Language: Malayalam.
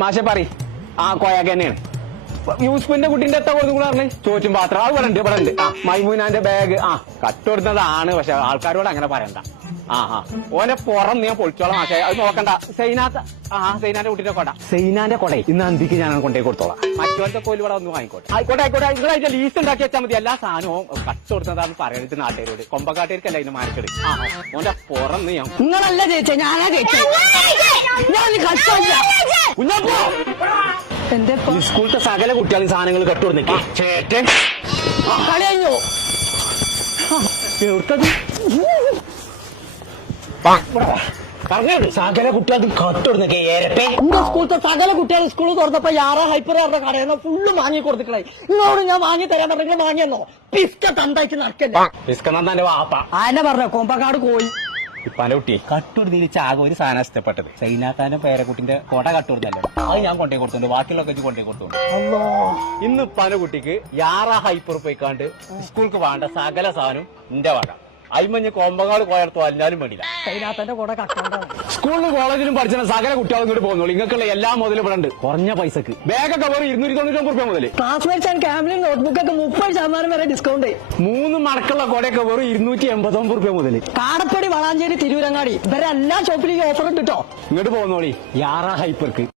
മാഷെ പറ ആ കോയാക്ക് തന്നെയാണ് യൂസ്ഫിന്റെ കുട്ടീന്റെ എത്ര കൊടുത്തു കൂടെ പറഞ്ഞേ ചോറ്റും പാത്രം അത് ഇവിടെ ഉണ്ട് ആ മൈമൂനാന്റെ ബാഗ് ആ കട്ടുകൊടുത്തതാണ് പക്ഷെ ആൾക്കാരോട് അങ്ങനെ പറയണ്ട ഓനെ പുറം ഞാൻ പൊളിച്ചോളാം മാഷെ അത് നോക്കണ്ട സൈനാന്റെ കുട്ടീന്റെ കൊട സൈനാന്റെ കൊട ഇന്ന് അന്തിക്ക് ഞാൻ കൊണ്ടേ കൊടുത്തോളാം മറ്റവരുടെ കോയിൽ ഇവിടെ ഒന്ന് വാങ്ങിക്കോട്ടെ ആയിക്കോട്ടെ അതിന്റെ ലീസ്റ്റ് ഉണ്ടാക്കി വെച്ചാൽ മതി എല്ലാ സാധനവും കട്ടുകൊടുത്തതാന്ന് പറയരുത് നാട്ടുകാരോട് കൊമ്പക്കാട്ടുകാർക്കല്ല ഇതിന് മാറിക്കട് ഓന്റെ പുറം ഞാൻ നിങ്ങളല്ല ചേച്ചി ഞാനാ ചേച്ചി എന്റെ സ്കൂളത്തെ സകല കുട്ടികളും സാധനങ്ങൾ കട്ടുകൊടുന്നേക്ക് ചേട്ടൻ കളി കഴിഞ്ഞോ സകല കുട്ടികൾക്ക് കട്ടുകൊടുന്നേക്ക് ഏരട്ടെ എന്റെ സ്കൂളത്തെ സകല കുട്ടികൾ സ്കൂളിൽ തുറന്നപ്പോ യാറാ ഹൈപ്പർ പറഞ്ഞ കടയിൽ ഫുള്ള് വാങ്ങി കൊടുത്തിട്ടേ നിങ്ങളോട് ഞാൻ വാങ്ങി തരാൻ പറഞ്ഞെങ്കിൽ വാങ്ങിയെന്നോ പിസ്ക തണ്ടായിട്ട് നടക്കല്ലേ ബിസ്കന്നാന്റെ വാപ്പ ആന്നെ പറഞ്ഞ കൊമ്പക്കാട് കോഴി ഇപ്പാന്റെ കുട്ടി കട്ടുകൊടുത്തിരിച്ച് ആകെ ഒരു സാധനം ഇഷ്ടപ്പെട്ടത് സൈനാത്താന്റെ പേരക്കുട്ടിന്റെ കൊട കട്ടുകൊടുത്തല്ലോ അത് ഞാൻ കൊണ്ടേ കൊടുത്തോണ്ട് ബാക്കിയുള്ളൊക്കെ കൊണ്ടേ കൊടുത്തോണ്ട് ഇന്ന് ഇപ്പാന്റെ കുട്ടിക്ക് യാറാ ഹൈപ്പർ പോയിക്കാണ്ട് സ്കൂൾക്ക് വേണ്ട സകല സാധനം എന്റെ വക അയിമഞ്ഞ് കൊമ്പങ്ങാട് പോയടത്തു അല്ലാലും വേണ്ടില്ല സൈനാത്തന്റെ കൂടെ കട്ടോണ്ടാണ് സ്കൂളിലും കോളേജിലും പഠിച്ച സകല കുട്ടികളും ഇങ്ങോട്ട് പോകുന്നുള്ളൂ നിങ്ങൾക്കുള്ള എല്ലാ മുതലും ഇവിടെ ഉണ്ട് കുറഞ്ഞ പൈസക്ക് ബാഗൊക്കെ വെറും 299 രൂപ മുതൽ ക്ലാസ്മേറ്റ്സ് ആൻഡ് ഫാമിലി നോട്ട്ബുക്ക് ഒക്കെ 30% വരെ ഡിസ്കൗണ്ട് 3 മടക്കുള്ള കൊടയൊക്കെ വെറും 289 രൂപ മുതൽ കാടപ്പടി വളാഞ്ചേരി തിരൂരങ്ങാടി ഇവരെ എല്ലാ ഷോപ്പിലും ഓഫർ ഉണ്ട് കേട്ടോ ഇങ്ങോട്ട് പോകുന്നോളി യാറാ ഹൈപ്പർക്ക്